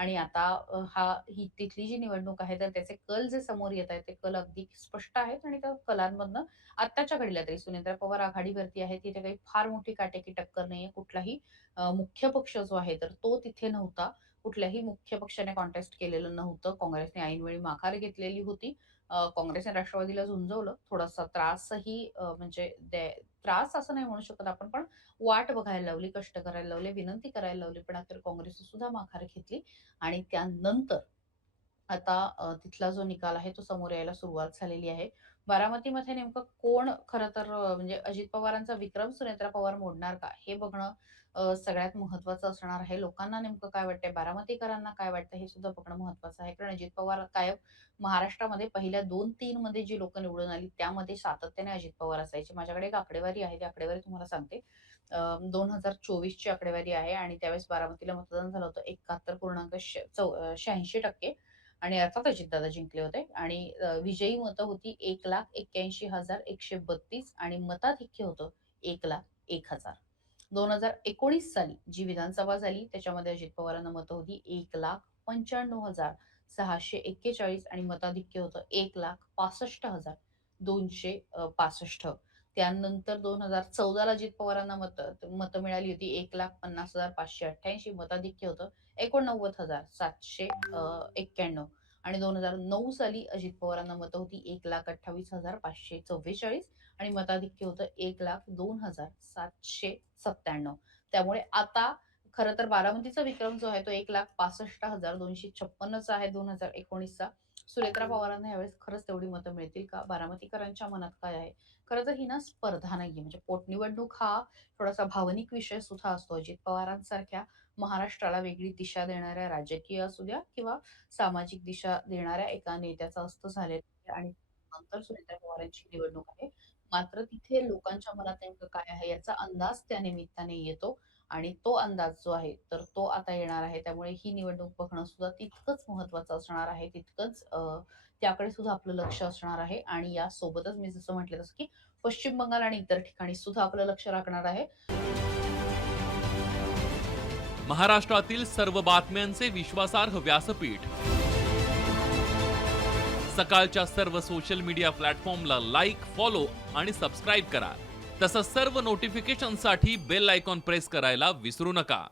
आणि आता ही तिथली जी निवडणूक आहे, तर त्याचे कल जे समोर येत आहेत, ते कल अगदी स्पष्ट आहेत आणि त्या कलांमधनं आत्ताच्या घडीला तरी सुनेत्रा पवार आघाडीवरती आहे. तिथे काही फार मोठी काटेकी टक्कर नाहीये. कुठलाही मुख्य पक्ष जो आहे, तर तो तिथे नव्हता. कुठल्याही मुख्य पक्षाने कॉन्टेस्ट केलेलं नव्हतं. काँग्रेसने ऐनवेळी माघार घेतलेली होती. काँग्रेसने राष्ट्रवादीला झुंजवलं. थोडासा त्रासही म्हणजे त्रास असं नाही म्हणू शकत आपण, पण वाट बघायला लावली, कष्ट करायला लावले, विनंती करायला लावली, पण अखेर काँग्रेसने सुद्धा माघार घेतली आणि त्यानंतर आता तिथला जो निकाल आहे तो समोर यायला सुरुवात झालेली आहे. बारामतीमध्ये नेमकं कोण खरं तर म्हणजे अजित पवारांचा विक्रम सुनेत्रा पवार मोडणार का? हे बघणं सगळ्यात महत्त्वाचं असणार आहे. लोकांना नेमकं काय वाटतंय, बारामतीकरांना काय वाटतं हे सुद्धा बघणं महत्त्वाचं आहे. कारण अजित पवार कायम महाराष्ट्रामध्ये पहिल्या 2-3 मध्ये जी लोकं निवडून आली, त्यामध्ये सातत्याने अजित पवार असायचे. माझ्याकडे एक आकडेवारी आहे, ती आकडेवारी तुम्हाला सांगते. 2024 ची आकडेवारी आहे आणि त्यावेळेस बारामतीला मतदान झालं होतं 71.86% आणि अर्थात अजितदादा जिंकले होते आणि विजयी मतं होती 1,81,132 आणि मताधिक्य होतं 1,01,000. 2019 साली जी विधानसभा झाली त्याच्यामध्ये अजित पवारांना मतं होती 1,95,641 आणि मताधिक्य होतं 1,65,265. त्यानंतर 2014 ला अजित पवारांना मतं मिळाली होती 1,50,588 मताधिक्य होतं 89,791 आणि 2009 साली अजित पवारांना मतं होती 1,28,544 आणि मताधिक्य होतं 1,02,797. त्यामुळे आता खरं तर बारामतीचा विक्रम जो आहे तो 1,65,256 चा आहे 2019चा. सुनेत्रा पवारांना यावेळेस खरंच तेवढी मतं मिळतील का? बारामतीकरांच्या मनात काय आहे? खरं तर ही ना स्पर्धा नाहीये. म्हणजे पोटनिवडणूक हा थोडासा भावनिक विषय सुद्धा असतो. अजित पवारांसारख्या महाराष्ट्राला वेगळी दिशा देणाऱ्या राजकीय असू द्या किंवा सामाजिक दिशा देणाऱ्या एका नेत्याचं असतं झालेलं आहे आणि नंतर सुनेत्रा पवारांची निवडणूक आहे. मात्र तिथे लोकांच्या मनात नेमकं काय आहे याचा अंदाज त्या निमित्ताने येतो आणि तो अंदाज जो आहे, तर तो आता येणार आहे. त्यामुळे ही निवडणूक बघणं सुद्धा तितकंच महत्त्वाचं असणार आहे. तितकंच त्याकडे सुद्धा आपलं लक्ष असणार आहे आणि यासोबतच मी जसं म्हटलं तसं की पश्चिम बंगाल आणि इतर ठिकाणी सुद्धा आपलं लक्ष राखणार आहे. महाराष्ट्रातील सर्व बातम्यांचे विश्वासार्ह व्यासपीठ, सकाळच्या सर्व सोशल मीडिया प्लॅटफॉर्मला लाईक, फॉलो आणि सबस्क्राईब करा. तसंच सर्व नोटिफिकेशनसाठी बेल आयकॉन प्रेस करायला विसरू नका.